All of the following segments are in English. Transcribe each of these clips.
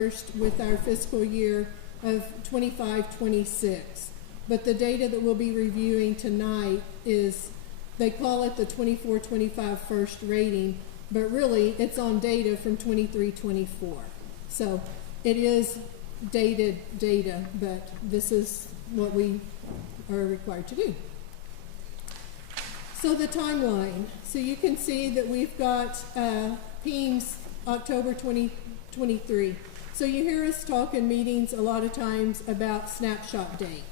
with our fiscal year of 25-26. But the data that we'll be reviewing tonight is, they call it the 24-25 first rating, but really it's on data from 23-24. So it is dated data, but this is what we are required to do. So the timeline. So you can see that we've got PEAMS October 2023. So you hear us talk in meetings a lot of times about snapshot date.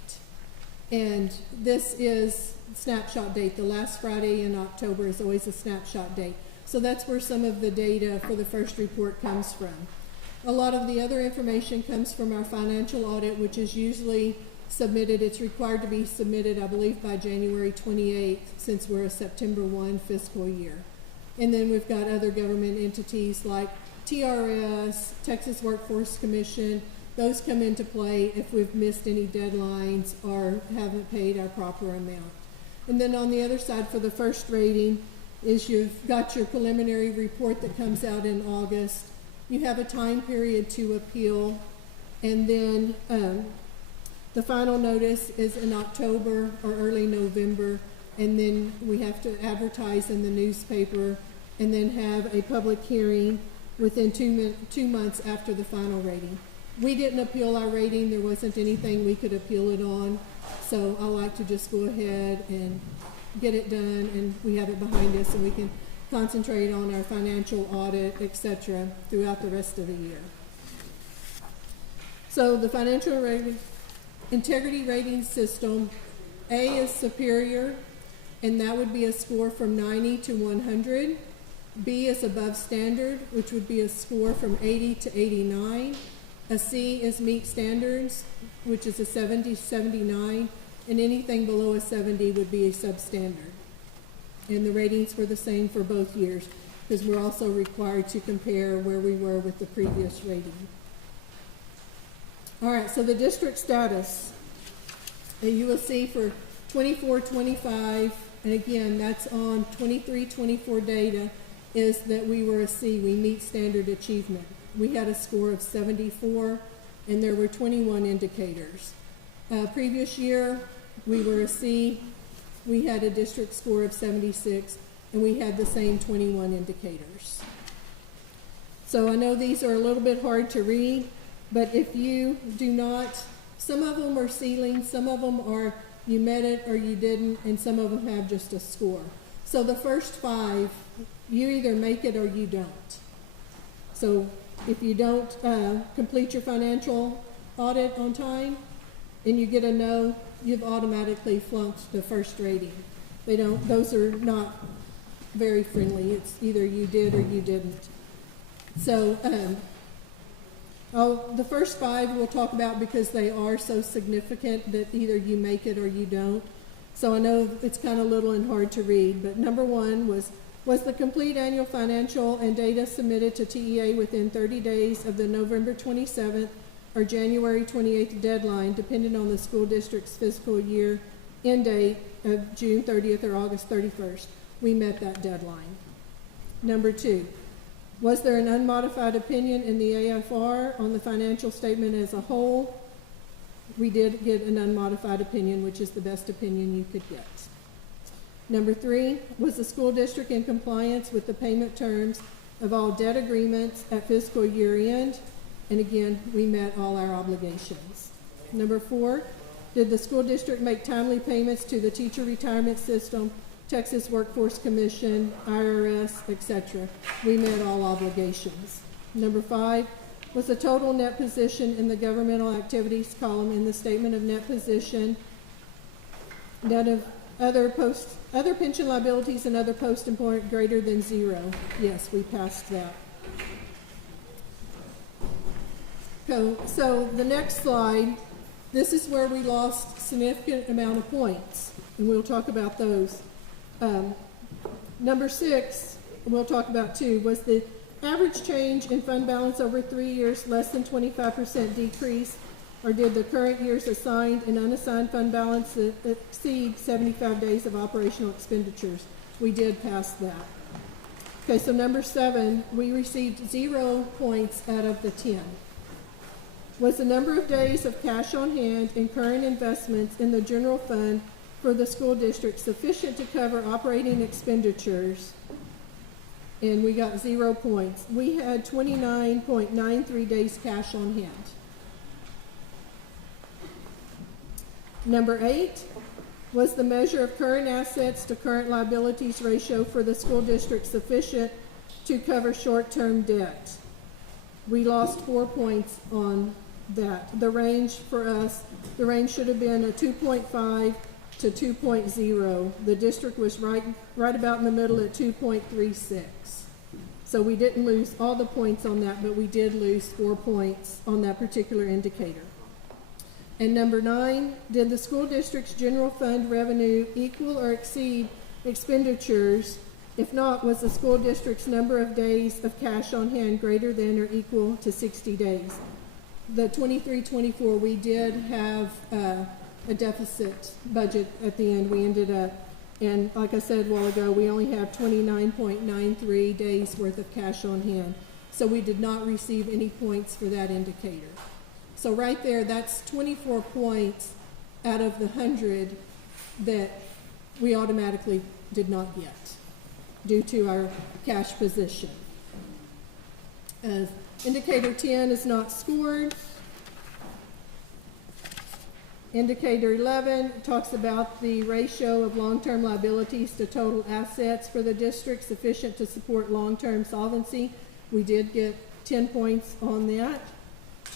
And this is snapshot date. The last Friday in October is always a snapshot date. So that's where some of the data for the first report comes from. A lot of the other information comes from our financial audit, which is usually submitted. It's required to be submitted, I believe, by January 28th, since we're a September 1 fiscal year. And then we've got other government entities like TRS, Texas Workforce Commission. Those come into play if we've missed any deadlines or haven't paid our proper amount. And then on the other side for the first rating is you've got your preliminary report that comes out in August. You have a time period to appeal, and then the final notice is in October or early November, and then we have to advertise in the newspaper and then have a public hearing within 2 months after the final rating. We didn't appeal our rating. There wasn't anything we could appeal it on, so I like to just go ahead and get it done, and we have it behind us, and we can concentrate on our financial audit, etc., throughout the rest of the year. So the financial integrity rating system, A is superior, and that would be a score from 90 to 100. B is above standard, which would be a score from 80 to 89. A C is meet standards, which is a 70 to 79, and anything below a 70 would be a substandard. And the ratings were the same for both years, because we're also required to compare where we were with the previous rating. All right, so the district status, and you will see for 24-25, and again, that's on 23-24 data, is that we were a C, we meet standard achievement. We had a score of 74, and there were 21 indicators. Previous year, we were a C, we had a district score of 76, and we had the same 21 indicators. So I know these are a little bit hard to read, but if you do not, some of them are ceilings, some of them are you met it or you didn't, and some of them have just a score. So the first 5, you either make it or you don't. So if you don't complete your financial audit on time and you get a no, you've automatically flunked the first rating. Those are not very friendly. It's either you did or you didn't. So the first 5 we'll talk about because they are so significant that either you make it or you don't. So I know it's kind of little and hard to read, but number 1 was the complete annual financial and data submitted to TEA within 30 days of the November 27th or January 28th deadline, depending on the school district's fiscal year end date of June 30th or August 31st. We met that deadline. Number 2, was there an unmodified opinion in the AFR on the financial statement as a whole? We did get an unmodified opinion, which is the best opinion you could get. Number 3, was the school district in compliance with the payment terms of all debt agreements at fiscal year end? And again, we met all our obligations. Number 4, did the school district make timely payments to the teacher retirement system, Texas Workforce Commission, IRS, etc.? We met all obligations. Number 5, was the total net position in the governmental activities column in the statement of net position, net of other pension liabilities and other post-employment greater than 0? Yes, we passed that. So the next slide, this is where we lost significant amount of points, and we'll talk about those. Number 6, we'll talk about too, was the average change in fund balance over 3 years less than 25% decrease, or did the current year's assigned and unassigned fund balance exceed 75 days of operational expenditures? We did pass that. Okay, so number 7, we received 0 points out of the 10. Was the number of days of cash on hand and current investments in the general fund for the school district sufficient to cover operating expenditures? And we got 0 points. We had 29.93 days cash on hand. Number 8, was the measure of current assets to current liabilities ratio for the school district sufficient to cover short-term debt? We lost 4 points on that. The range for us, the range should have been a 2.5 to 2.0. The district was right about in the middle at 2.36. So we didn't lose all the points on that, but we did lose 4 points on that particular indicator. And number 9, did the school district's general fund revenue equal or exceed expenditures? If not, was the school district's number of days of cash on hand greater than or equal to 60 days? The 23-24, we did have a deficit budget at the end. We ended up, and like I said a while ago, we only have 29.93 days worth of cash on hand. So we did not receive any points for that indicator. So right there, that's 24 points out of the 100 that we automatically did not get due to our cash position. Indicator 10 is not scored. Indicator 11 talks about the ratio of long-term liabilities to total assets for the district sufficient to support long-term solvency. We did get 10 points on that.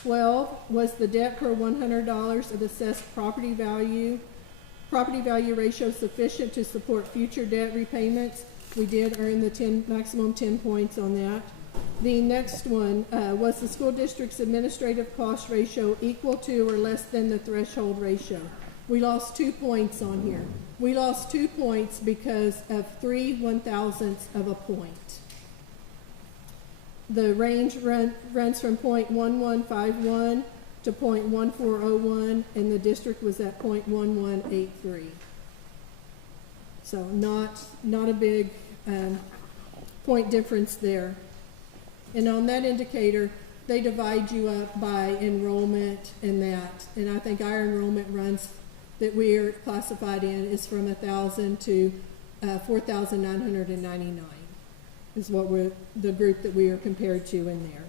12 was the debt per $100 of assessed property value ratio sufficient to support future debt repayments. We did earn the maximum 10 points on that. The next one was the school district's administrative cost ratio equal to or less than the threshold ratio. We lost 2 points on here. We lost 2 points because of 3 1/1000ths of a point. The range runs from 0.1151 to 0.1401, and the district was at 0.1183. So not a big point difference there. And on that indicator, they divide you up by enrollment and that. And I think our enrollment runs that we are classified in is from 1,000 to 4,999 is what the group that we are compared to in there.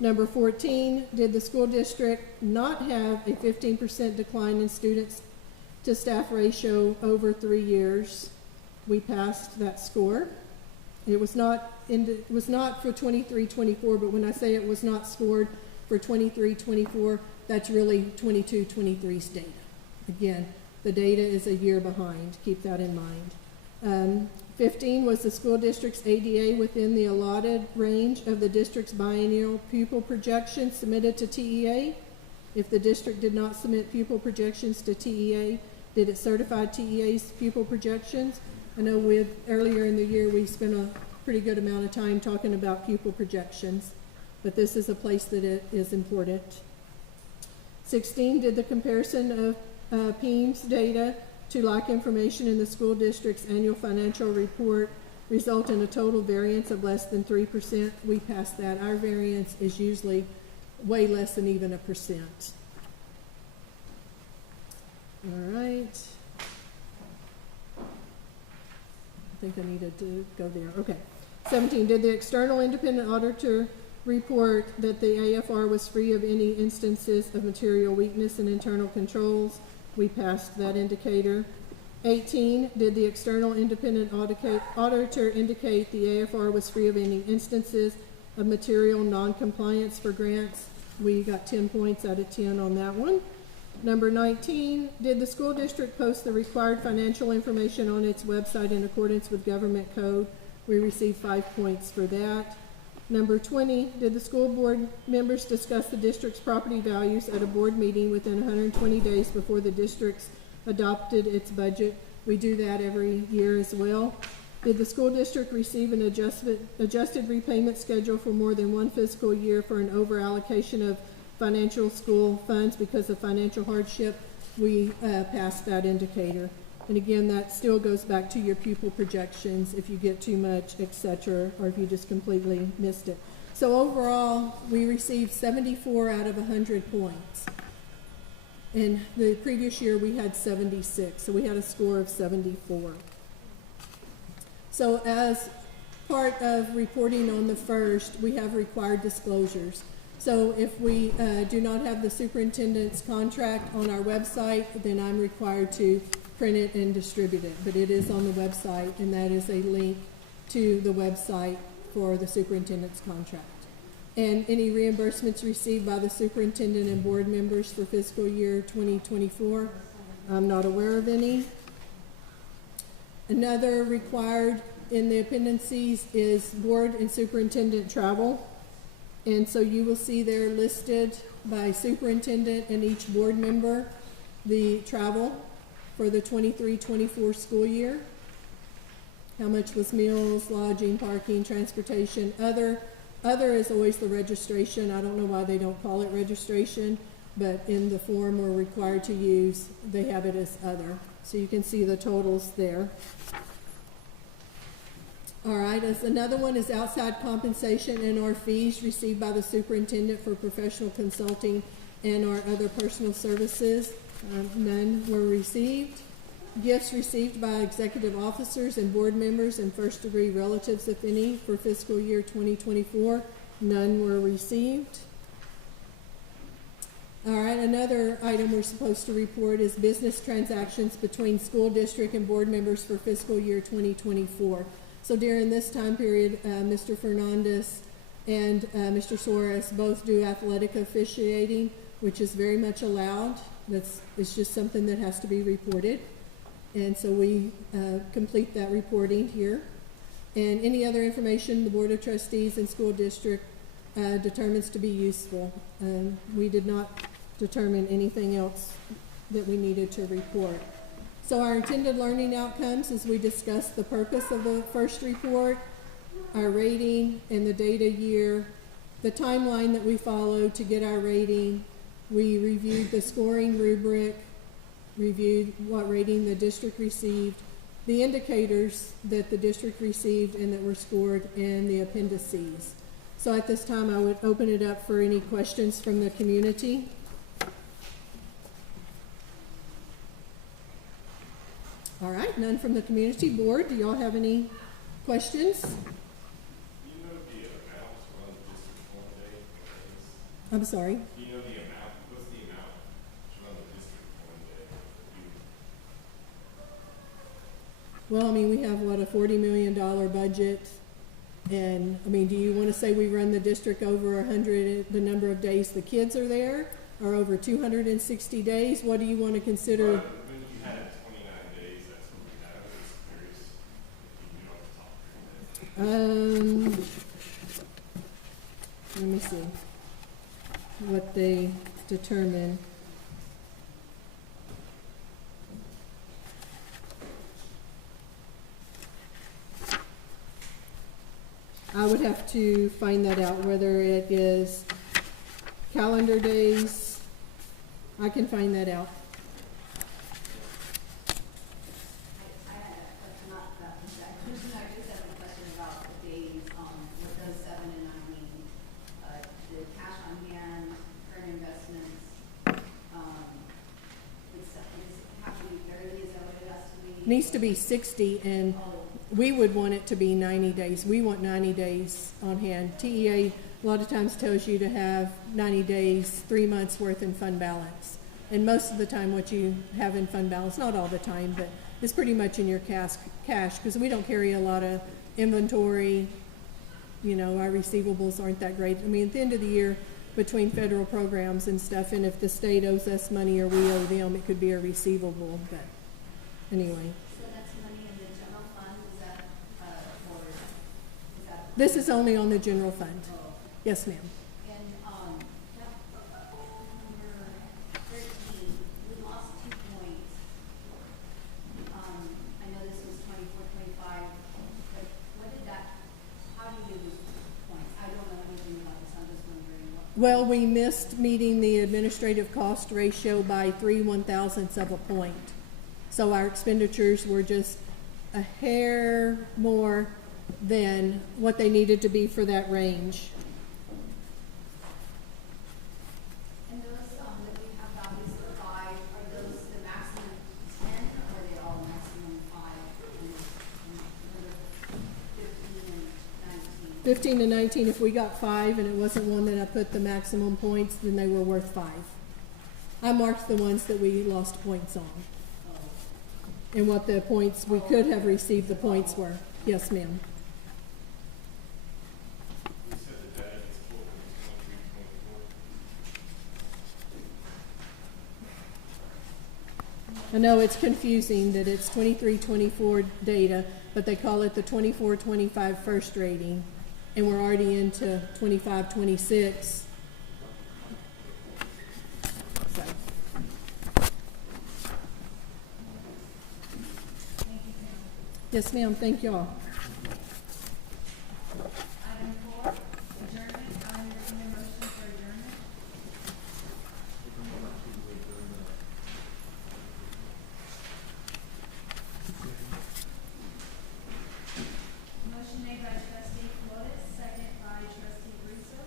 Number 14, did the school district not have a 15% decline in students to staff ratio over 3 years? We passed that score. It was not for 23-24, but when I say it was not scored for 23-24, that's really 22-23's data. Again, the data is a year behind. Keep that in mind. 15 was the school district's ADA within the allotted range of the district's biennial pupil projections submitted to TEA. If the district did not submit pupil projections to TEA, did it certify TEA's pupil projections? I know earlier in the year we spent a pretty good amount of time talking about pupil projections, but this is a place that it is important. 16, did the comparison of PEIMS data to like information in the school district's annual financial report result in a total variance of less than 3%? We passed that. Our variance is usually way less than even 1%. All right. I think I needed to go there. Okay. 17, did the external independent auditor report that the AFR was free of any instances of material weakness and internal controls? We passed that indicator. 18, did the external independent auditor indicate the AFR was free of any instances of material non-compliance for grants? We got 10 points out of 10 on that one. Number 19, did the school district post the required financial information on its website in accordance with government code? We received 5 points for that. Number 20, did the school board members discuss the district's property values at a board meeting within 120 days before the district's adopted its budget? We do that every year as well. Did the school district receive an adjusted repayment schedule for more than one fiscal year for an over-allocation of financial school funds because of financial hardship? We passed that indicator. And again, that still goes back to your pupil projections if you get too much, etc., or if you just completely missed it. So overall, we received 74 out of 100 points. And the previous year, we had 76, so we had a score of 74. So as part of reporting on the first, we have required disclosures. So if we do not have the superintendent's contract on our website, then I'm required to print it and distribute it. But it is on the website, and that is a link to the website for the superintendent's contract. And any reimbursements received by the superintendent and board members for fiscal year 2024, I'm not aware of any. Another required in the appendices is board and superintendent travel. And so you will see there listed by superintendent and each board member the travel for the 23-24 school year. How much was meals, lodging, parking, transportation, other. Other is always the registration. I don't know why they don't call it registration, but in the form we're required to use, they have it as other. So you can see the totals there. All right, as another one is outside compensation and or fees received by the superintendent for professional consulting and or other personal services. None were received. Gifts received by executive officers and board members and first degree relatives, if any, for fiscal year 2024. None were received. All right, another item we're supposed to report is business transactions between school district and board members for fiscal year 2024. So during this time period, Mr. Fernandez and Mr. Suarez both do athletic officiating, which is very much allowed. It's just something that has to be reported. And so we complete that reporting here. And any other information the Board of Trustees and School District determines to be useful. We did not determine anything else that we needed to report. So our intended learning outcomes, as we discussed the purpose of the first report, our rating and the data year, the timeline that we followed to get our rating. We reviewed the scoring rubric, reviewed what rating the district received, the indicators that the district received and that were scored, and the appendices. So at this time, I would open it up for any questions from the community. All right, none from the community. Board, do y'all have any questions? You know the amount on the district one day? I'm sorry? You know the amount, what's the amount on the district one day? Well, I mean, we have, what, a $40 million budget. And, I mean, do you want to say we run the district over 100, the number of days the kids are there, or over 260 days? What do you want to consider? When you had it 29 days, that's what we had. I was just curious if you knew off the top of your head. Let me see what they determine. I would have to find that out, whether it is calendar days. I can find that out. I had a question, not about the exact question. I just have a question about the days, with those 7 and 9 meetings. The cash on hand, current investments, it's have to be 30, is that what it has to be? Needs to be 60, and we would want it to be 90 days. We want 90 days on hand. TEA a lot of times tells you to have 90 days, 3 months worth in fund balance. And most of the time what you have in fund balance, not all the time, but it's pretty much in your cash, because we don't carry a lot of inventory. You know, our receivables aren't that great. I mean, at the end of the year, between federal programs and stuff, and if the state owes us money or we owe them, it could be a receivable. But anyway. This is only on the general fund. Yes, ma'am. And number 13, we lost 2 points. I know this was 24, 25, but what did that, how do you lose points? I don't know anything about this, I'm just wondering what. Well, we missed meeting the administrative cost ratio by 3/1000ths of a point. So our expenditures were just a hair more than what they needed to be for that range. 15 to 19, if we got 5 and it wasn't one that I put the maximum points, then they were worth 5. I marked the ones that we lost points on. And what the points we could have received the points were. Yes, ma'am. You said the data is full, it's 23, 24. I know it's confusing that it's 23-24 data, but they call it the 24-25 first rating, and we're already into 25-26. So. Yes, ma'am. Thank y'all. Item 4, adjournment. I entertain a motion for adjournment. Motion made by trustee Flores, second by trustee Russo.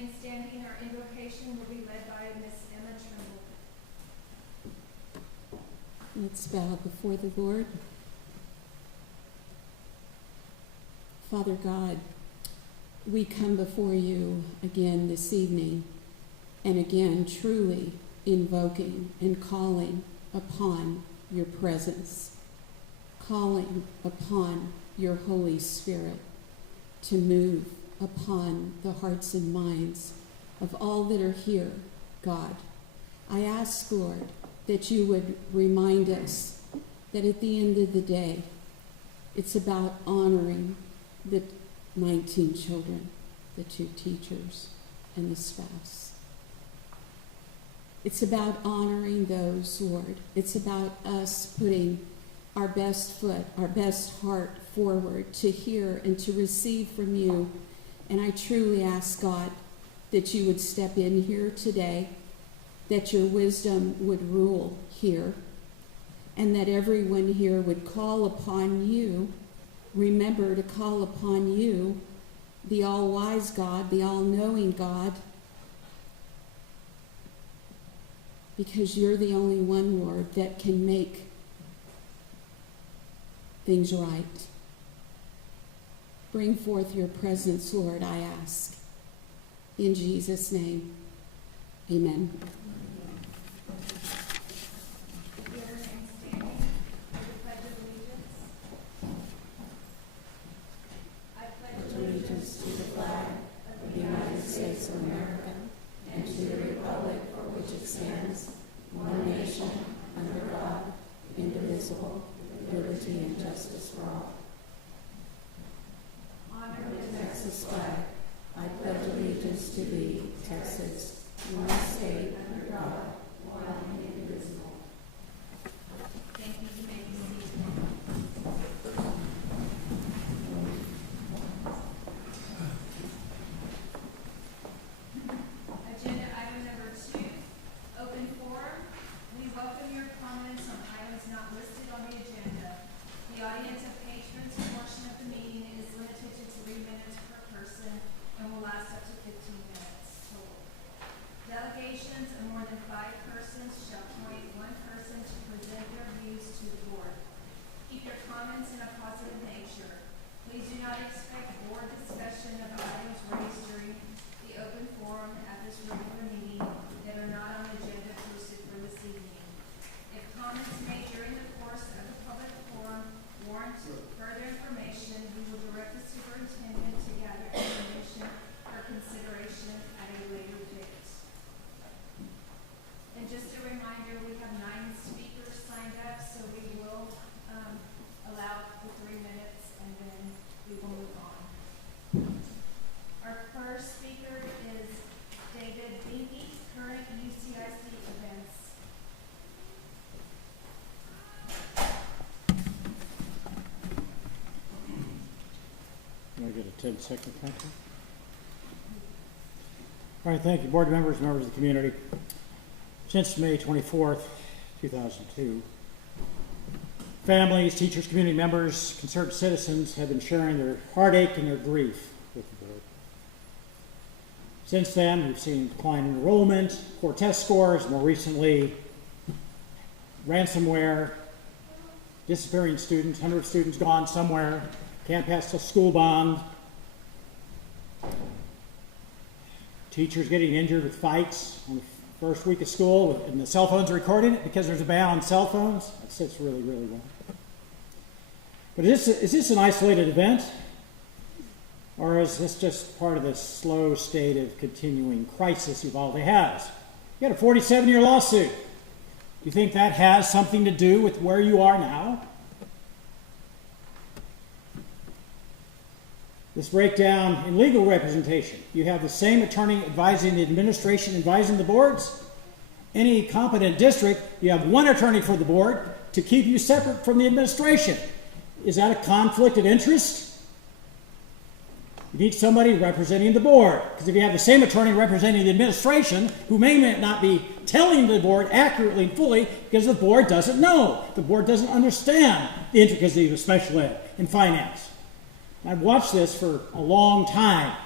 remain standing. Our invocation will be led by Miss Emma Trimble. Let's bow before the Lord. Father God, we come before you again this evening, and again truly invoking and calling upon your presence, calling upon your Holy Spirit to move upon the hearts and minds of all that are here, God. I ask, Lord, that you would remind us that at the end of the day, it's about honoring the 19 children, the 2 teachers, and the spouse. It's about honoring those, Lord. It's about us putting our best foot, our best heart forward to hear and to receive from you. And I truly ask, God, that you would step in here today, that your wisdom would rule here, and that everyone here would call upon you. Remember to call upon you, the all-wise God, the all-knowing God, because you're the only one, Lord, that can make things right. Bring forth your presence, Lord, I ask. In Jesus' name, amen. Will remain standing for the Pledge of Allegiance. I pledge Allegiance to the flag of the United States of America and to the republic for which it stands, one nation, under God, indivisible, with liberty and justice for all. honor The Texas flag, I pledge allegiance to thee, Texas, one state under God, one and indivisible. Thank you. You may be seated. Agenda item number 2, open forum. We welcome your comments on items not listed on the agenda. The audience of patrons portion of the meeting is limited to 3 minutes per person and will last up to 15 minutes total. Delegations of more than 5 persons shall appoint 1 person to present their views to the board. Keep your comments in a positive nature. Please do not expect board discussion of items raised during the open forum at this regular meeting that are not on the agenda posted for this evening. If comments made during the course of the public forum warrant further information, we will direct the superintendent to gather information for consideration at a later date. And just a reminder, we have 9 speakers signed up, so we will allow the 3 minutes and then we will move on. Our first speaker is David Binky, current UCIC events. Can I get a 10-second count? All right, thank you, board members, members of the community. Since May 24th, 2002, families, teachers, community members, concerned citizens have been sharing their heartache and their grief with the board. Since then, we've seen decline in enrollment, poor test scores, more recently, ransomware, disappearing students, 100 students gone somewhere, can't pass the school bond, teachers getting injured with fights on the first week of school, and the cell phones are recording it because there's a ban on cell phones. That sits really, really well. But is this an isolated event? Or is this just part of the slow state of continuing crisis Uvalde has? You had a 47-year lawsuit. Do you think that has something to do with where you are now? This breakdown in legal representation. You have the same attorney advising the administration, advising the boards. Any competent district, you have 1 attorney for the board to keep you separate from the administration. Is that a conflict of interest? You need somebody representing the board, because if you have the same attorney representing the administration, who may not be telling the board accurately and fully, because the board doesn't know. The board doesn't understand the intricacies of special ed and finance. I've watched this for a long time.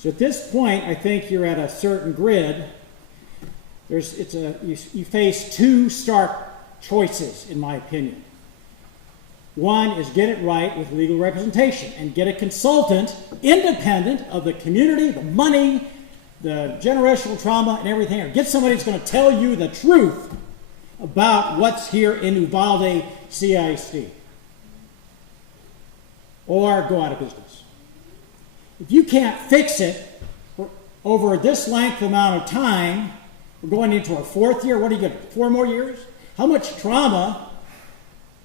So at this point, I think you're at a certain grid. You face two stark choices, in my opinion. One is get it right with legal representation and get a consultant independent of the community, the money, the generational trauma, and everything. Or get somebody who's going to tell you the truth about what's here in Uvalde CISD. Or go out of business. If you can't fix it over this length amount of time, we're going into our 4th year. What are you going to do? 4 more years? How much trauma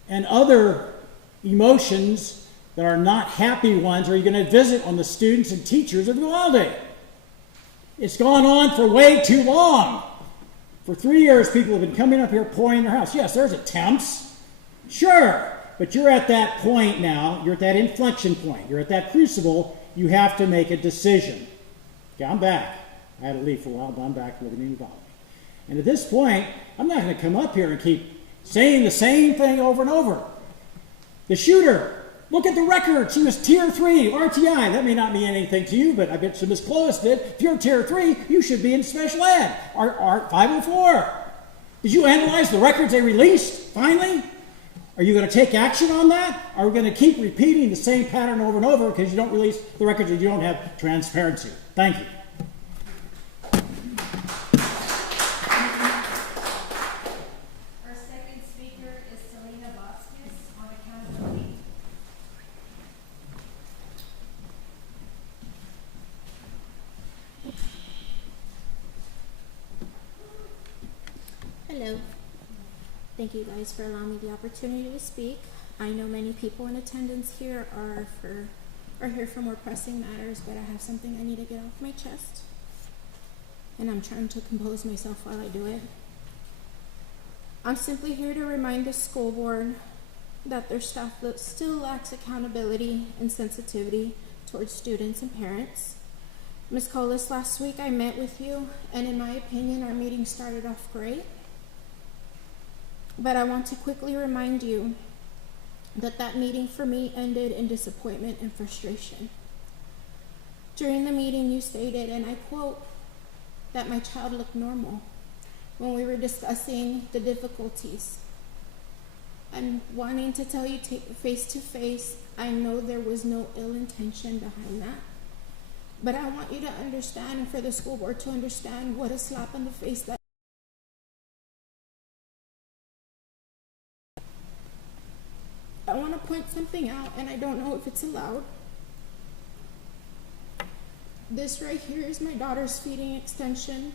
and other emotions that are not happy ones are you going to visit on the students and teachers of Uvalde? It's gone on for way too long. For 3 years, people have been coming up here pouring their house. Yes, there's attempts. Sure. But you're at that point now. You're at that inflection point. You're at that crucible. You have to make a decision. Okay, I'm back. I had to leave for a while, but I'm back living in Uvalde. And at this point, I'm not going to come up here and keep saying the same thing over and over. The shooter, look at the record. She was Tier 3 RTI. That may not mean anything to you, but I bet you Ms. Clovis did. If you're Tier 3, you should be in special ed. Art 504. Did you analyze the records they released, finally? Are you going to take action on that? Or are we going to keep repeating the same pattern over and over because you don't release the records and you don't have transparency? Thank you. Hello. Thank you guys for allowing me the opportunity to speak. I know many people in attendance here are here for more pressing matters, but I have something I need to get off my chest. And I'm trying to compose myself while I do it. I'm simply here to remind the school board that their staff still lacks accountability and sensitivity towards students and parents. Ms. Colas, last week I met with you, and in my opinion, our meeting started off great. But I want to quickly remind you that meeting for me ended in disappointment and frustration. During the meeting, you stated, and I quote, that my child looked normal when we were discussing the difficulties. And wanting to tell you face to face, I know there was no ill intention behind that. But I want you to understand, and for the school board to understand, what a slap in the face that I want to point something out, and I don't know if it's allowed. This right here is my daughter's feeding extension.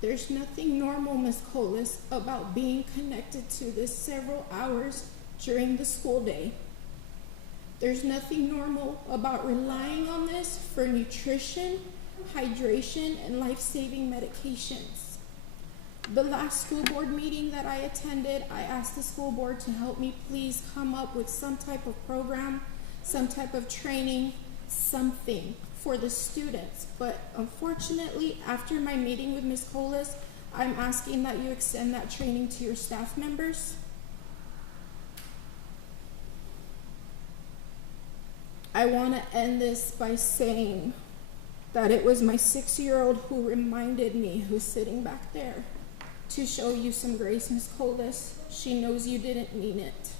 There's nothing normal, Ms. Colas, about being connected to this several hours during the school day. There's nothing normal about relying on this for nutrition, hydration, and life-saving medications. The last school board meeting that I attended, I asked the school board to help me please come up with some type of program, some type of training, something for the students. But unfortunately, after my meeting with Ms. Colas, I'm asking that you extend that training to your staff members. I want to end this by saying that it was my 6-year-old who reminded me, who's sitting back there, to show you some grace, Ms. Colas. She knows you didn't mean it.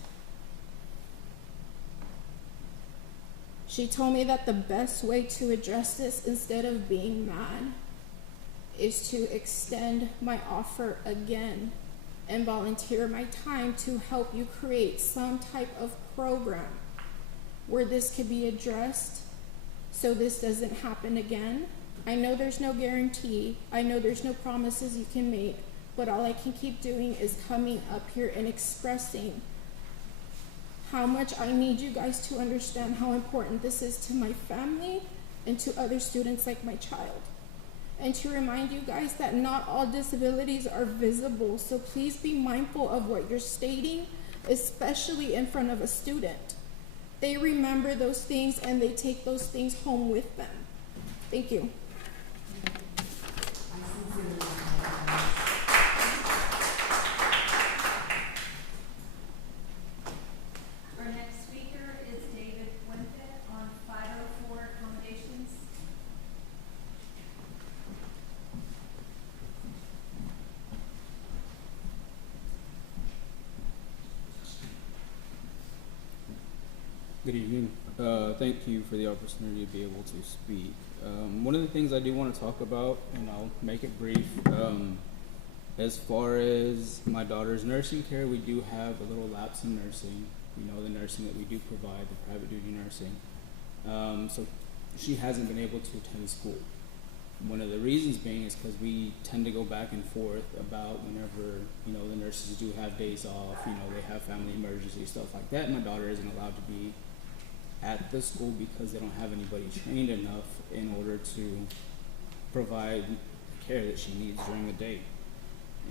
She told me that the best way to address this, instead of being mad, is to extend my offer again and volunteer my time to help you create some type of program where this could be addressed so this doesn't happen again. I know there's no guarantee. I know there's no promises you can make, but all I can keep doing is coming up here and expressing how much I need you guys to understand how important this is to my family and to other students like my child. And to remind you guys that not all disabilities are visible, so please be mindful of what you're stating, especially in front of a student. They remember those things and they take those things home with them. Thank you. Good evening. Thank you for the opportunity to be able to speak. One of the things I do want to talk about, and I'll make it brief, as far as my daughter's nursing care, we do have a little lapse in nursing. You know, the nursing that we do provide, the private duty nursing. So she hasn't been able to attend school. One of the reasons being is because we tend to go back and forth about whenever, you know, the nurses do have days off, you know, they have family emergencies, stuff like that. My daughter isn't allowed to be at the school because they don't have anybody trained enough in order to provide the care that she needs during the day.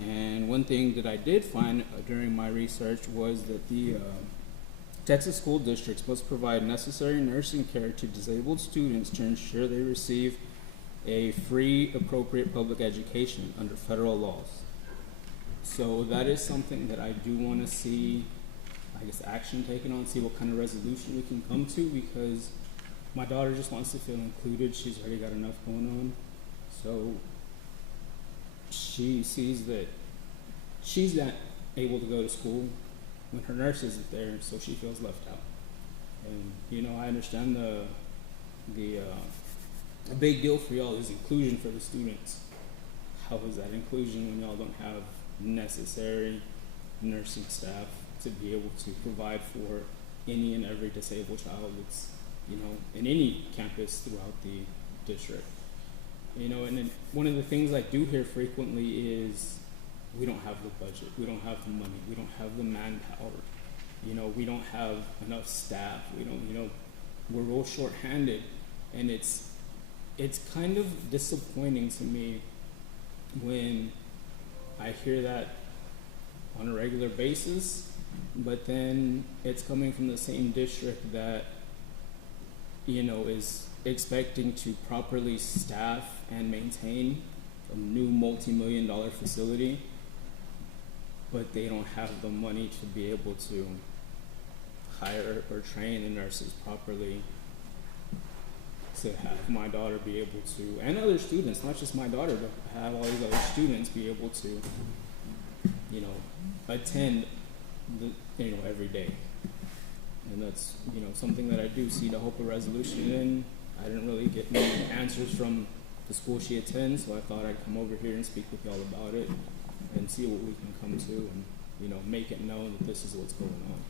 And one thing that I did find during my research was that the Texas school districts must provide necessary nursing care to disabled students to ensure they receive a free, appropriate public education under federal laws. So that is something that I do want to see, I guess, action taken on, see what kind of resolution we can come to, because my daughter just wants to feel included. She's already got enough going on. So she sees that she's not able to go to school when her nurse isn't there, so she feels left out. And, you know, I understand a big deal for y'all is inclusion for the students. How is that inclusion when y'all don't have necessary nursing staff to be able to provide for any and every disabled child that's, you know, in any campus throughout the district? You know, and then one of the things I do hear frequently is we don't have the budget, we don't have the money, we don't have the manpower, you know, we don't have enough staff, we don't, you know, we're real short-handed, and it's kind of disappointing to me when I hear that on a regular basis, but then it's coming from the same district that, you know, is expecting to properly staff and maintain a new multi-million-dollar facility, but they don't have the money to be able to hire or train the nurses properly to have my daughter be able to, and other students, not just my daughter, but have all these other students be able to, you know, attend the, you know, every day. And that's, you know, something that I do see the hope of resolution in. I didn't really get any answers from the school she attends, so I thought I'd come over here and speak with y'all about it and see what we can come to, and, you know, make it known that this is what's going on.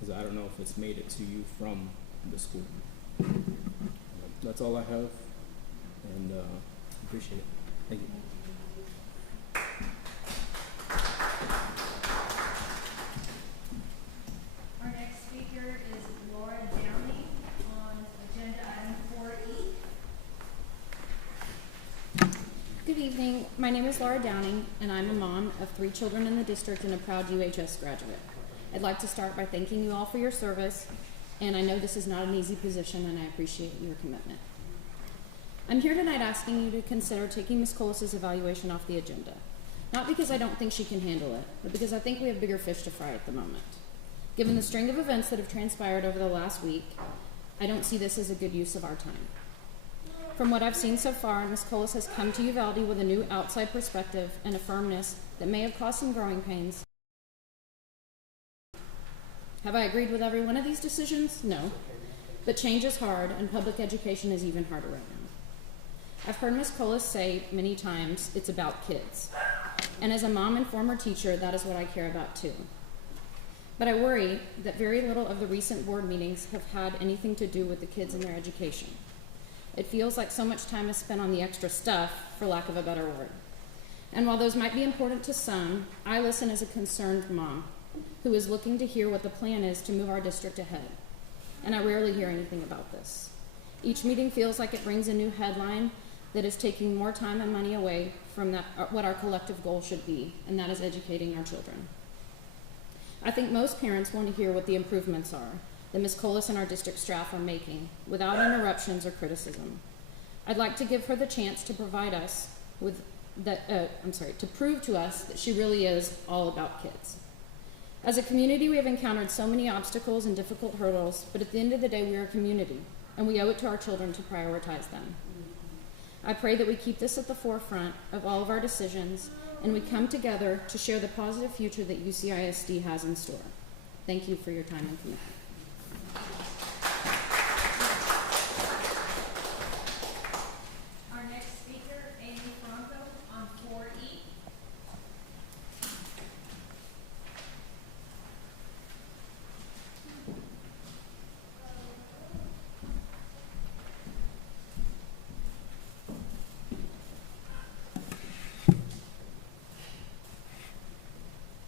Because I don't know if it's made it to you from the school. That's all I have, and appreciate it. Thank you. Our next speaker is Laura Downey on agenda item 4E. Good evening. My name is Laura Downing, and I'm a mom of 3 children in the district and a proud UHS graduate. I'd like to start by thanking you all for your service, and I know this is not an easy position, and I appreciate your commitment. I'm here tonight asking you to consider taking Ms. Colas's evaluation off the agenda. Not because I don't think she can handle it, but because I think we have bigger fish to fry at the moment. Given the string of events that have transpired over the last week, I don't see this as a good use of our time. From what I've seen so far, Ms. Colas has come to Uvalde with a new outside perspective and a firmness that may have caused some growing pains. Have I agreed with every one of these decisions? No. But change is hard, and public education is even harder right now. I've heard Ms. Colas say many times it's about kids. And as a mom and former teacher, that is what I care about too. But I worry that very little of the recent board meetings have had anything to do with the kids and their education. It feels like so much time is spent on the extra stuff, for lack of a better word. And while those might be important to some, I listen as a concerned mom who is looking to hear what the plan is to move our district ahead. And I rarely hear anything about this. Each meeting feels like it brings a new headline that is taking more time and money away from what our collective goal should be, and that is educating our children. I think most parents want to hear what the improvements are that Ms. Colas and our district staff are making without interruptions or criticism. I'd like to give her the chance to provide us with to prove to us that she really is all about kids. As a community, we have encountered so many obstacles and difficult hurdles, but at the end of the day, we are a community, and we owe it to our children to prioritize them. I pray that we keep this at the forefront of all of our decisions, and we come together to share the positive future that UCISD has in store. Thank you for your time and commitment.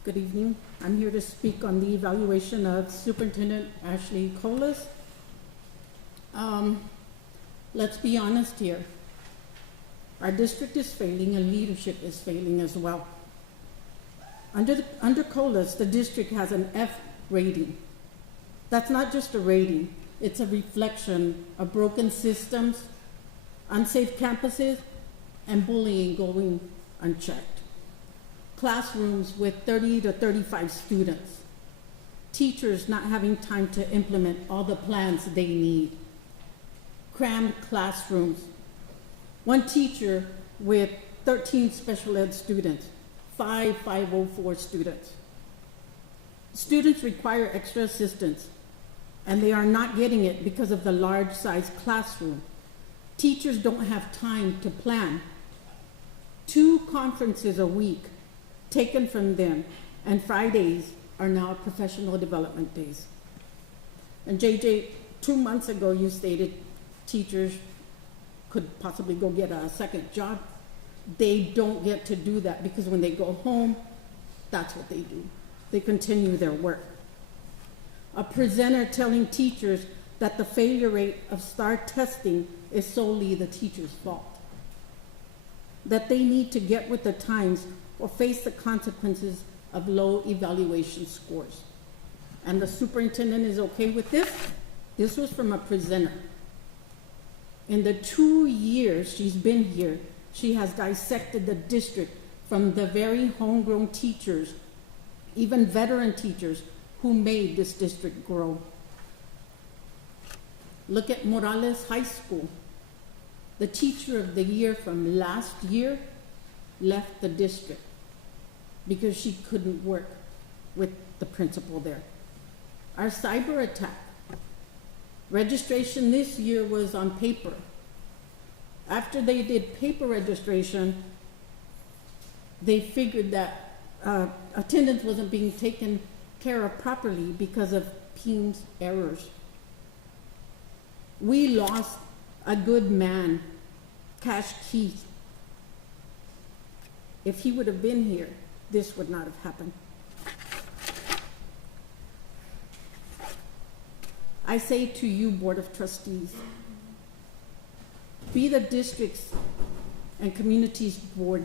Good evening. I'm here to speak on the evaluation of Superintendent Ashley Colas. Let's be honest here. Our district is failing and leadership is failing as well. Under Colas, the district has an F rating. That's not just a rating. It's a reflection of broken systems, unsafe campuses, and bullying going unchecked. Classrooms with 30 to 35 students. Teachers not having time to implement all the plans they need. Crammed classrooms. One teacher with 13 special ed students, 504 students. Students require extra assistance, and they are not getting it because of the large size classroom. Teachers don't have time to plan. 2 conferences a week taken from them, and Fridays are now professional development days. And JJ, 2 months ago you stated teachers could possibly go get a second job. They don't get to do that because when they go home, that's what they do. They continue their work. A presenter telling teachers that the failure rate of STAR testing is solely the teacher's fault. That they need to get with the times or face the consequences of low evaluation scores. And the superintendent is okay with this? This was from a presenter. In the 2 years she's been here, she has dissected the district from the very homegrown teachers, even veteran teachers, who made this district grow. Look at Morales High School. The teacher of the year from last year left the district because she couldn't work with the principal there. Our cyber attack. Registration this year was on paper. After they did paper registration, they figured that attendance wasn't being taken care of properly because of PIMS errors. We lost a good man, Cash Keith. If he would have been here, this would not have happened. I say to you, Board of Trustees, be the district's and community's board.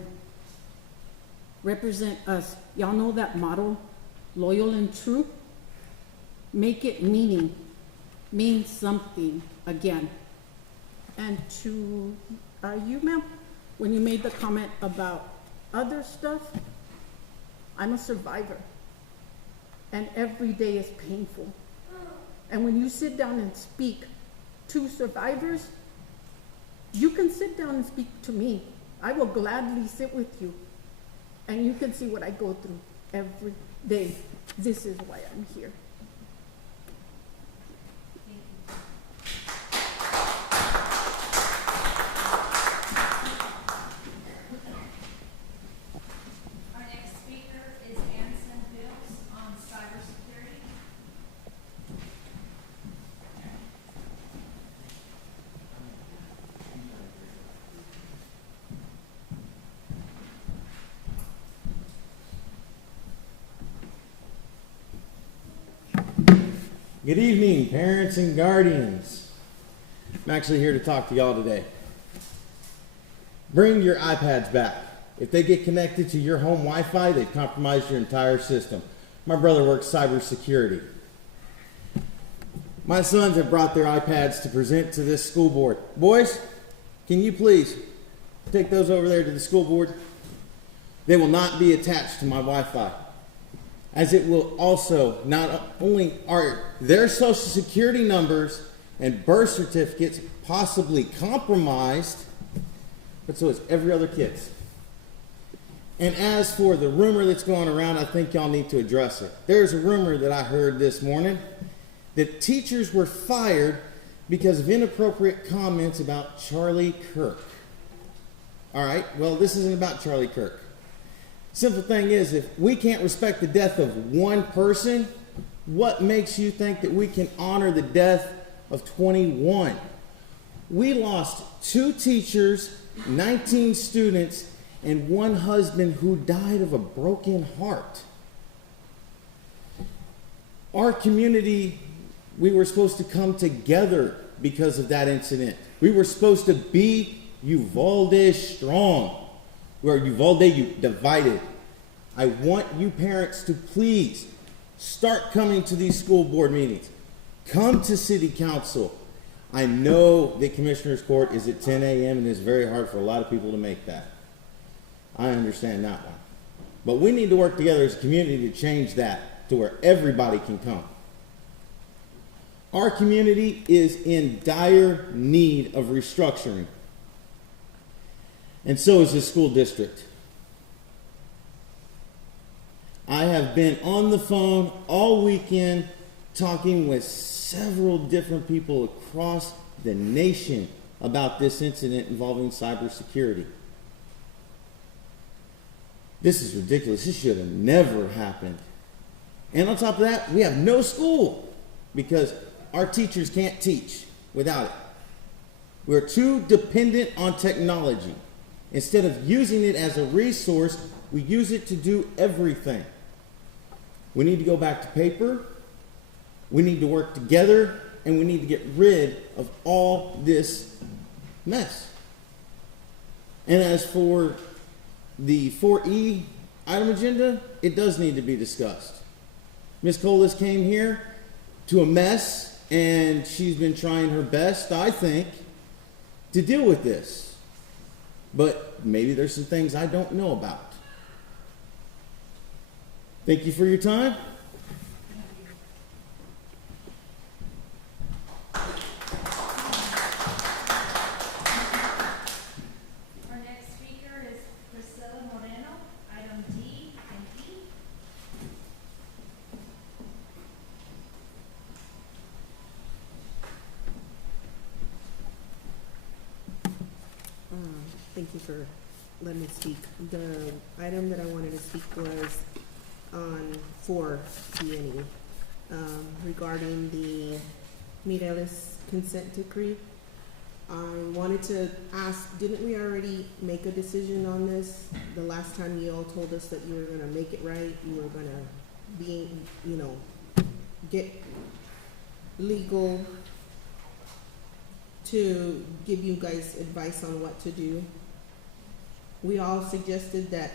Represent us. Y'all know that motto, loyal and true? Make it mean something again. And to you, ma'am, when you made the comment about other stuff, I'm a survivor, and every day is painful. And when you sit down and speak to survivors, you can sit down and speak to me. I will gladly sit with you, and you can see what I go through every day. This is why I'm here. Good evening, parents and guardians. I'm actually here to talk to y'all today. Bring your iPads back. If they get connected to your home Wi-Fi, they've compromised your entire system. My brother works cybersecurity. My sons have brought their iPads to present to this school board. Boys, can you please take those over there to the school board? They will not be attached to my Wi-Fi, as it will also not only are their social security numbers and birth certificates possibly compromised, but so is every other kid's. And as for the rumor that's going around, I think y'all need to address it. There's a rumor that I heard this morning that teachers were fired because of inappropriate comments about Charlie Kirk. All right, well, this isn't about Charlie Kirk. Simple thing is, if we can't respect the death of one person, what makes you think that we can honor the death of 21? We lost 2 teachers, 19 students, and 1 husband who died of a broken heart. Our community, we were supposed to come together because of that incident. We were supposed to be Uvalde strong, where Uvalde divided. I want you parents to please start coming to these school board meetings. Come to city council. I know the commissioner's court is at 10 a.m. and it's very hard for a lot of people to make that. I understand that one. But we need to work together as a community to change that to where everybody can come. Our community is in dire need of restructuring. And so is the school district. I have been on the phone all weekend talking with several different people across the nation about this incident involving cybersecurity. This is ridiculous. This should have never happened. And on top of that, we have no school because our teachers can't teach without it. We're too dependent on technology. Instead of using it as a resource, we use it to do everything. We need to go back to paper. We need to work together, and we need to get rid of all this mess. And as for the 4E item agenda, it does need to be discussed. Ms. Colas came here to a mess, and she's been trying her best, I think, to deal with this. But maybe there's some things I don't know about. Thank you for your time. Our next speaker is Priscilla Moreno, item D and E. Thank you for letting me speak. The item that I wanted to speak was on 4D&E, regarding the Mireles consent decree. I wanted to ask, didn't we already make a decision on this? The last time you all told us that you were gonna make it right, you were gonna be, get legal to give you guys advice on what to do. We all suggested that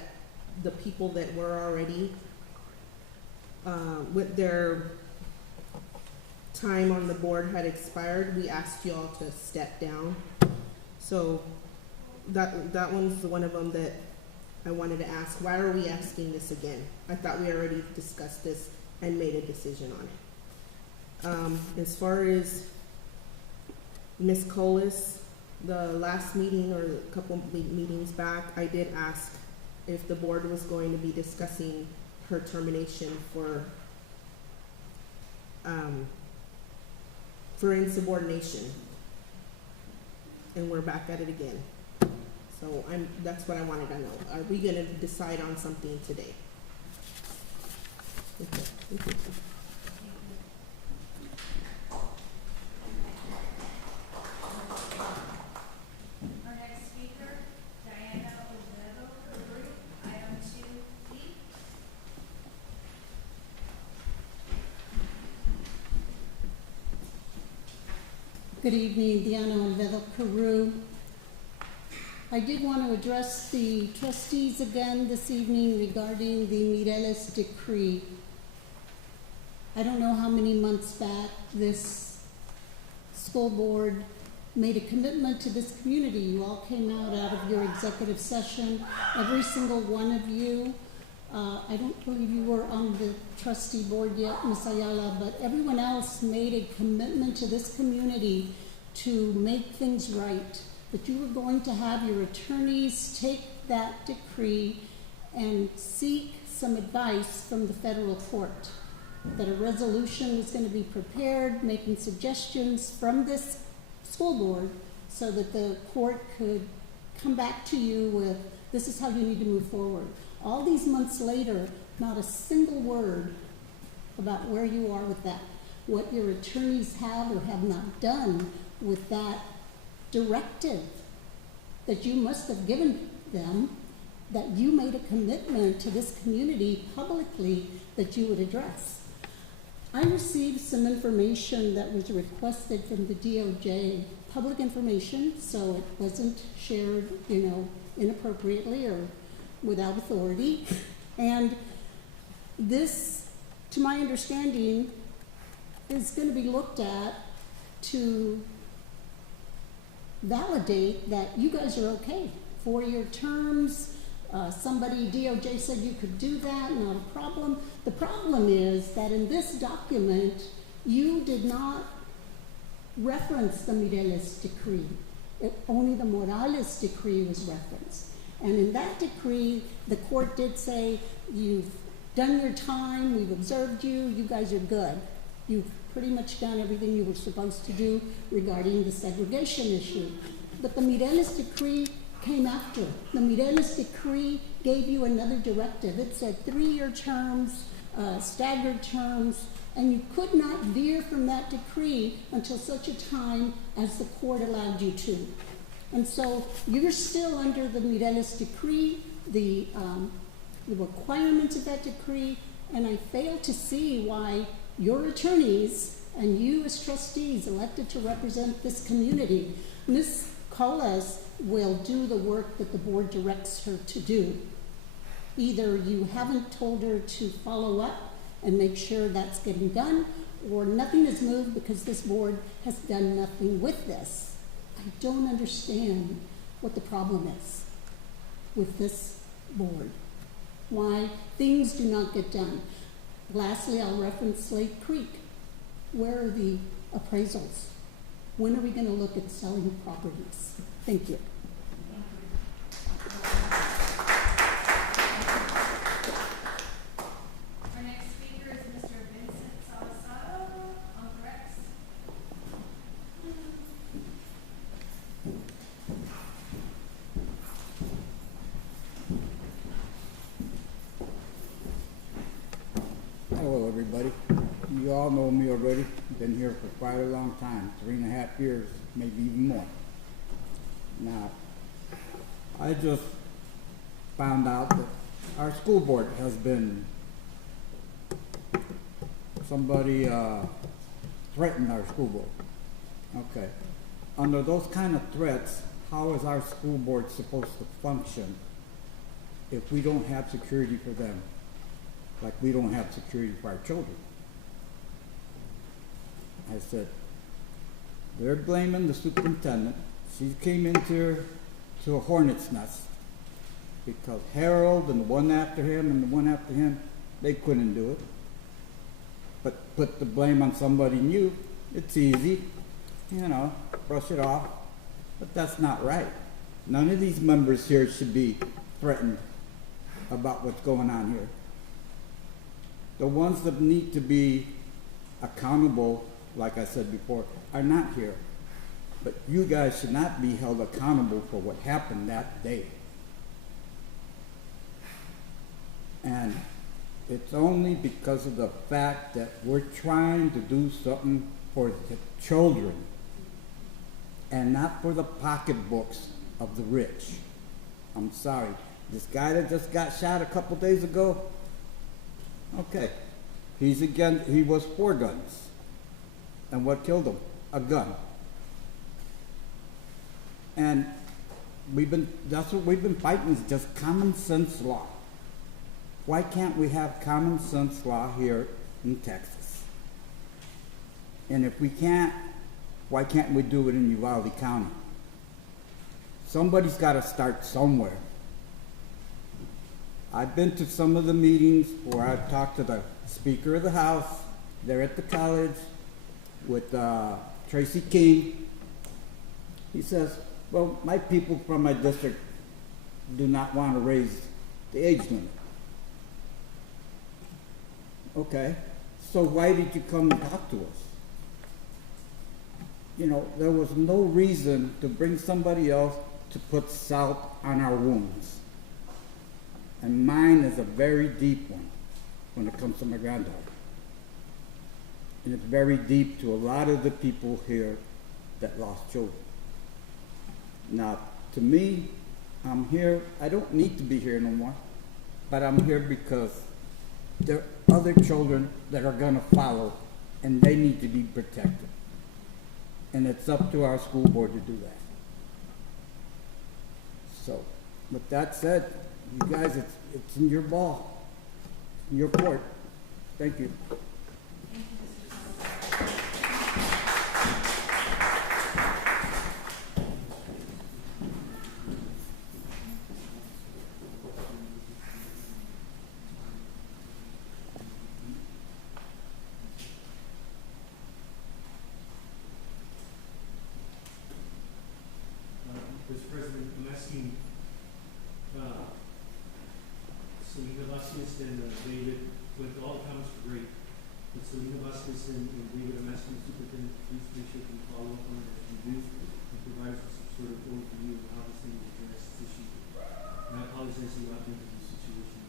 the people that were already with their time on the board had expired, we asked y'all to step down. So that one's one of them that I wanted to ask. Why are we asking this again? I thought we already discussed this and made a decision on it. As far as Ms. Colas, the last meeting or a couple meetings back, I did ask if the board was going to be discussing her termination for insubordination, and we're back at it again. So that's what I wanted to know. Are we going to decide on something today? Okay. Thank you. Our next speaker, Diana Oviedo, item 2E. Good evening, Diana Olvedo Carew. I did want to address the trustees again this evening regarding the Mireles decree. I don't know how many months back this school board made a commitment to this community. You all came out of your executive session, every single one of you. I don't believe you were on the trustee board yet, Ms. Ayala, but everyone else made a commitment to this community to make things right, that you were going to have your attorneys take that decree and seek some advice from the federal court, that a resolution was going to be prepared, making suggestions from this school board so that the court could come back to you with, this is how you need to move forward. All these months later, not a single word about where you are with that, what your attorneys have or have not done with that directive that you must have given them, that you made a commitment to this community publicly that you would address. I received some information that was requested from the DOJ, public information, so it wasn't shared, inappropriately or without authority. And this, to my understanding, is going to be looked at to validate that you guys are okay. 4-year terms, DOJ said you could do that, not a problem. The problem is that in this document, you did not reference the Mireles decree. Only the Morales decree was referenced. And in that decree, the court did say, you've done your time, we've observed you, you guys are good. You've pretty much done everything you were supposed to do regarding the segregation issue. But the Mireles decree came after. The Mireles decree gave you another directive. It said 3-year terms, staggered terms, and you could not veer from that decree until such a time as the court allowed you to. And so you're still under the Mireles decree, the requirements of that decree, and I fail to see why your attorneys and you as trustees elected to represent this community, Ms. Colas will do the work that the board directs her to do. Either you haven't told her to follow up and make sure that's getting done, or nothing is moved because this board has done nothing with this. I don't understand what the problem is with this board, why things do not get done. Lastly, I'll reference Slate Creek. Where are the appraisals? When are we going to look at selling properties? Thank you. Our next speaker is Mr. Vincent Salazar on Rex. Hello, everybody. You all know me already. Been here for quite a long time, 3.5 years, maybe even more. Now, I just found out that our school board has been, somebody threatened our school board. Okay. Under those kind of threats, how is our school board supposed to function if we don't have security for them? Like we don't have security for our children. I said, they're blaming the superintendent. She came into a hornet's nest because Harold and the one after him and the one after him, they couldn't do it. But put the blame on somebody new, it's easy, brush it off. But that's not right. None of these members here should be threatened about what's going on here. The ones that need to be accountable, like I said before, are not here. But you guys should not be held accountable for what happened that day. And it's only because of the fact that we're trying to do something for the children and not for the pocketbooks of the rich. I'm sorry. This guy that just got shot a couple days ago, okay, he was for guns. And what killed him? A gun. And that's what we've been fighting, is just common sense law. Why can't we have common sense law here in Texas? And if we can't, why can't we do it in Uvalde County? Somebody's got to start somewhere. I've been to some of the meetings where I've talked to the Speaker of the House. They're at the college with Tracy King. He says, well, my people from my district do not want to raise the age limit. Okay, so why did you come and talk to us? There was no reason to bring somebody else to put salt on our wounds. And mine is a very deep one when it comes to my granddaughter. And it's very deep to a lot of the people here that lost children. Now, to me, I'm here. I don't need to be here no more, but I'm here because other children that are gonna follow, and they need to be protected. And it's up to our school board to do that. So, with that said, you guys, it's in your ball, in your court. Thank you. Mr. President, I'm asking Selena Vasquez and David, with all the comments were great. But Selena Vasquez and David, I'm asking the superintendent to please make sure you follow up on it as you do and provide us with some sort of overview of how this thing will address this issue. And I apologize for not being in this situation.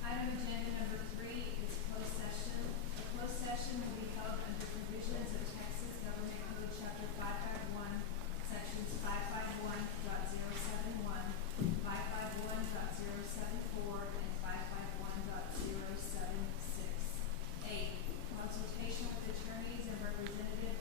Item agenda number 3 is closed session. The closed session will be held under provisions of Texas Government Code Chapter 551, Sections 551.071, 551.074, and 551.076. 8. Consultation with attorneys and representatives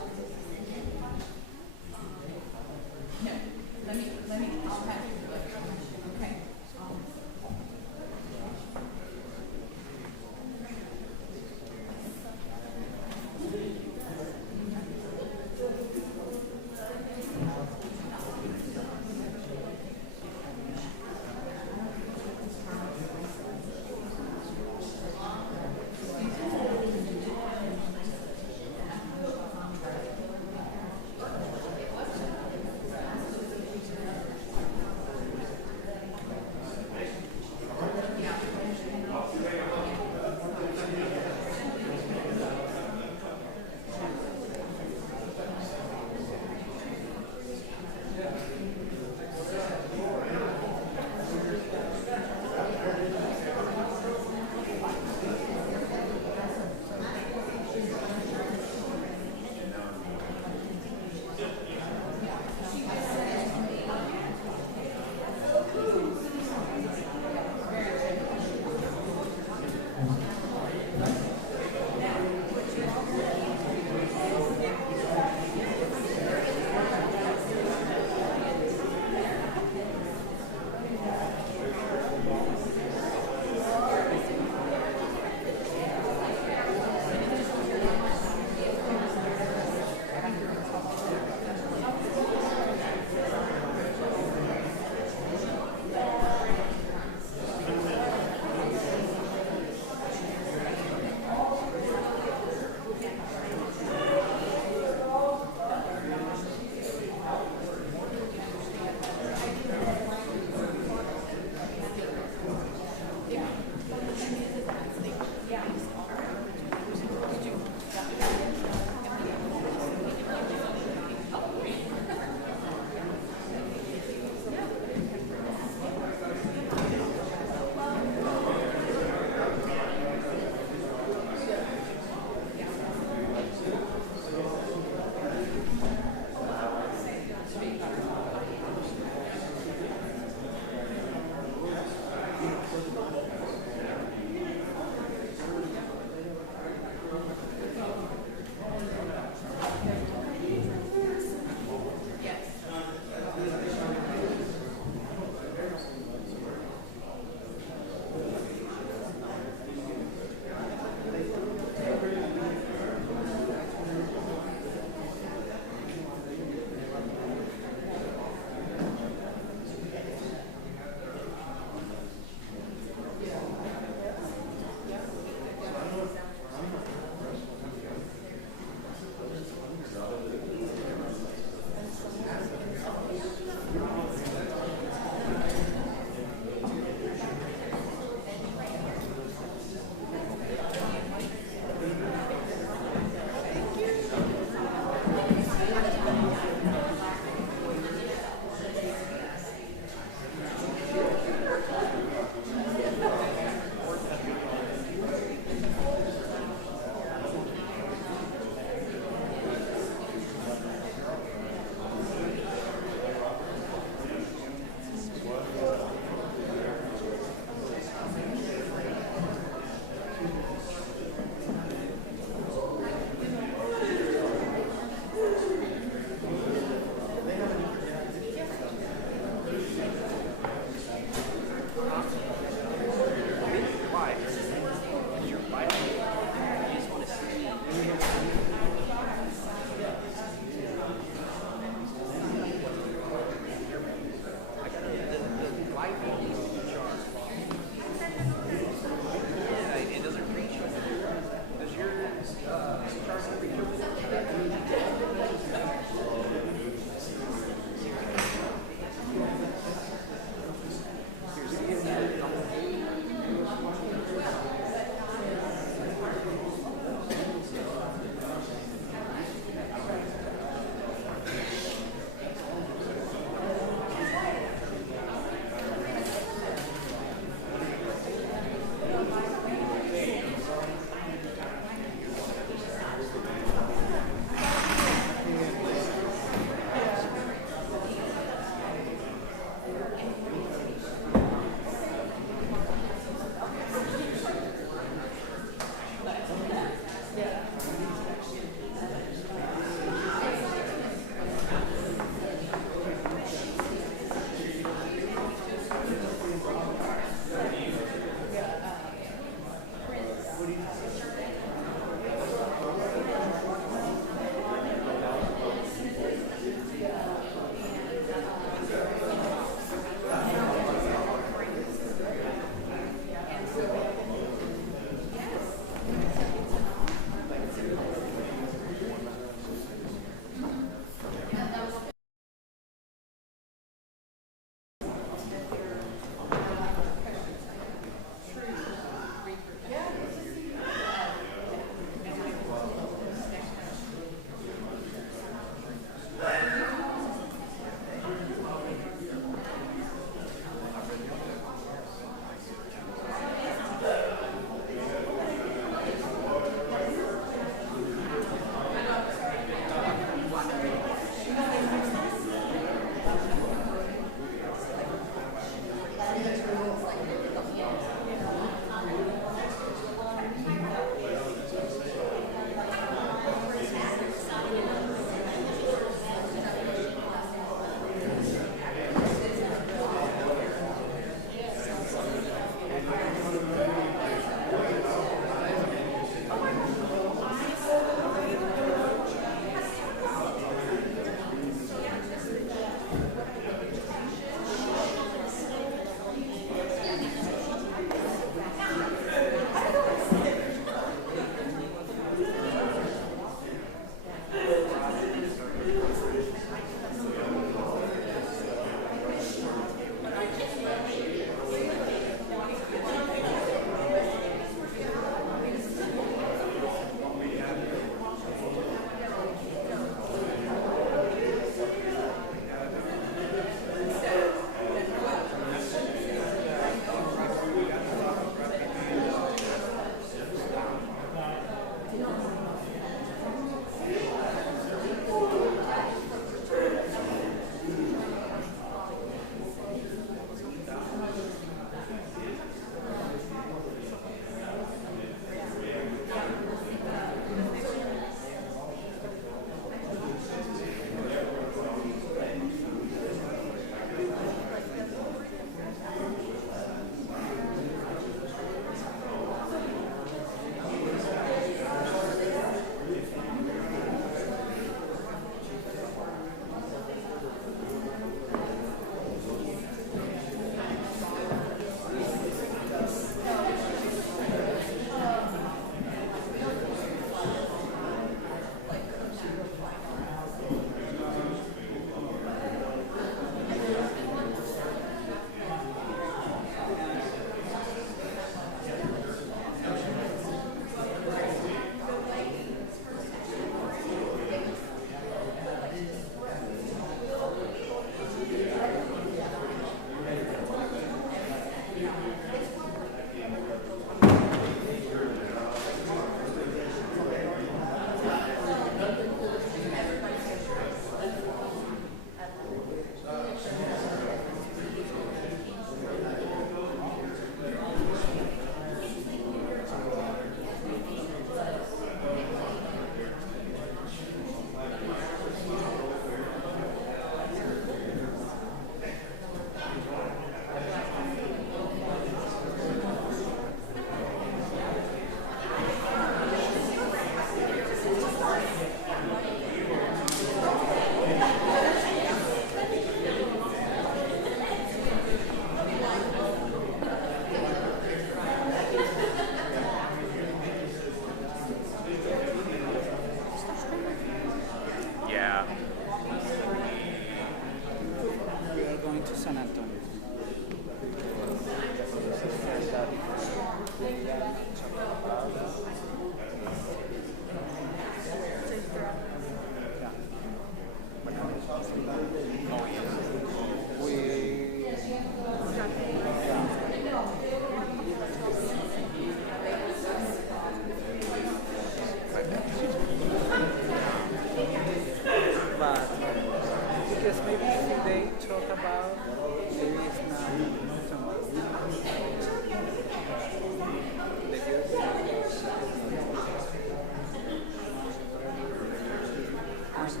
Until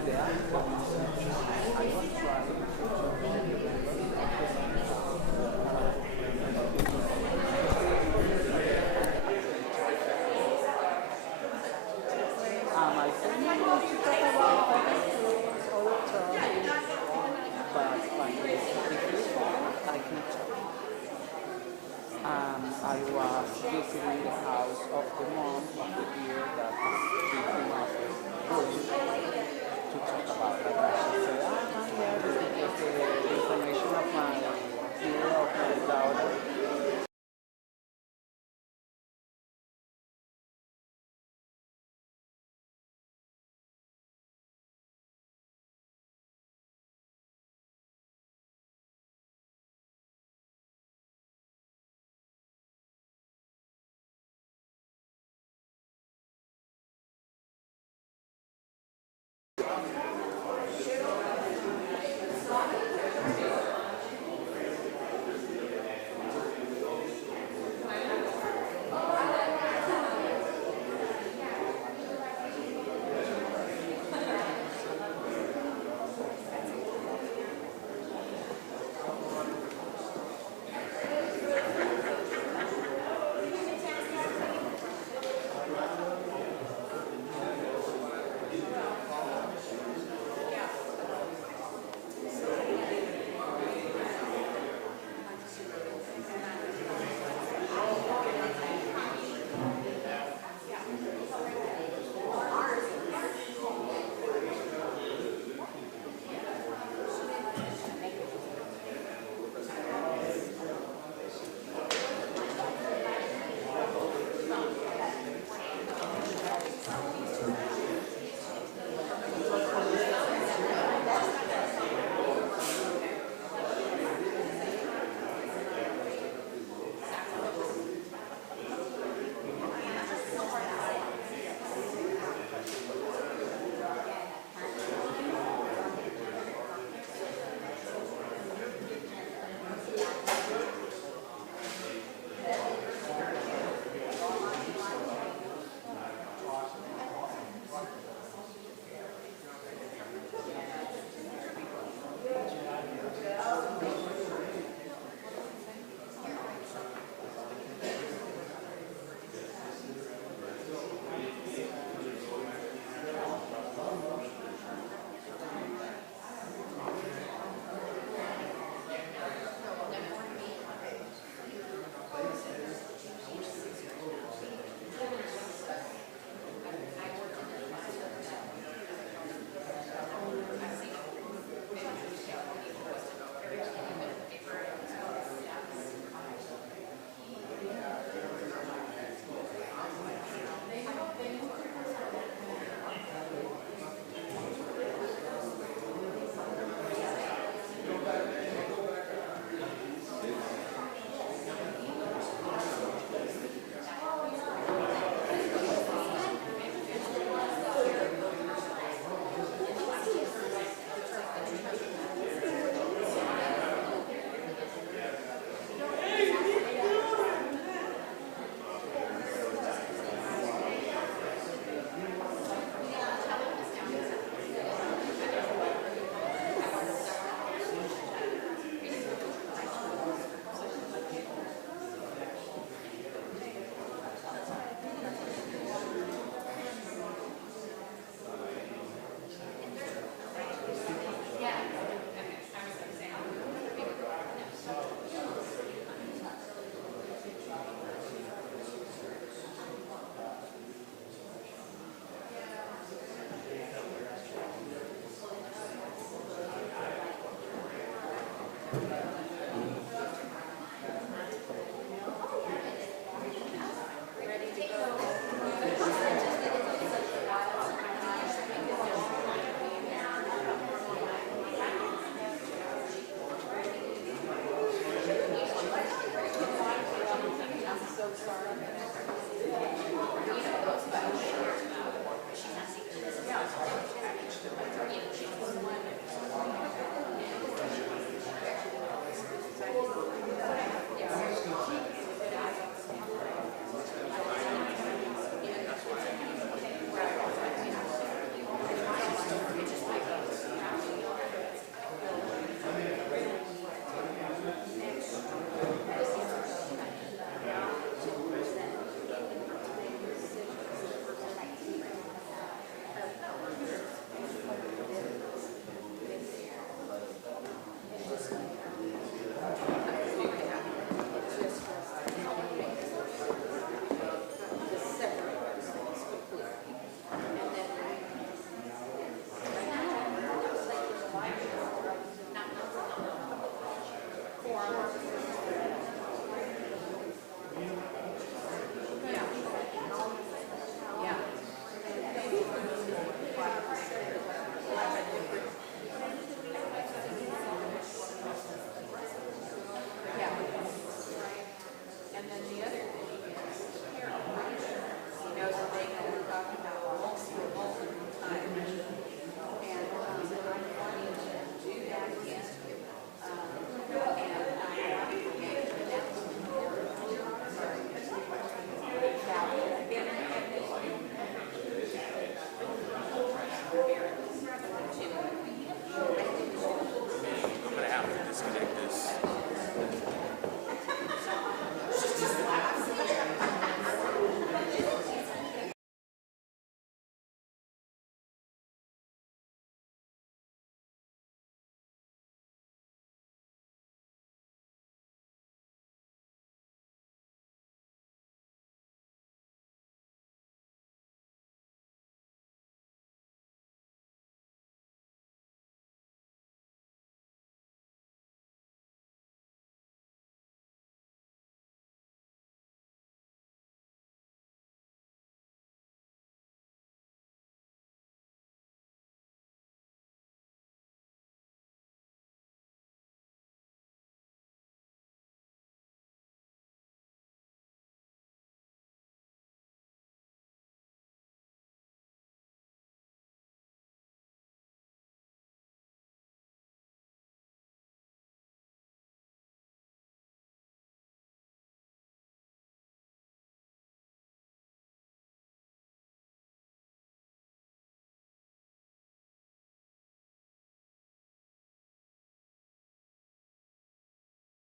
the outcome, I was trying I think I want to talk about other topics, but finally, I can talk. I was visiting the house of the mom of the year that is victim of bullying to talk about it. And she said, I'm here because the information of my daughter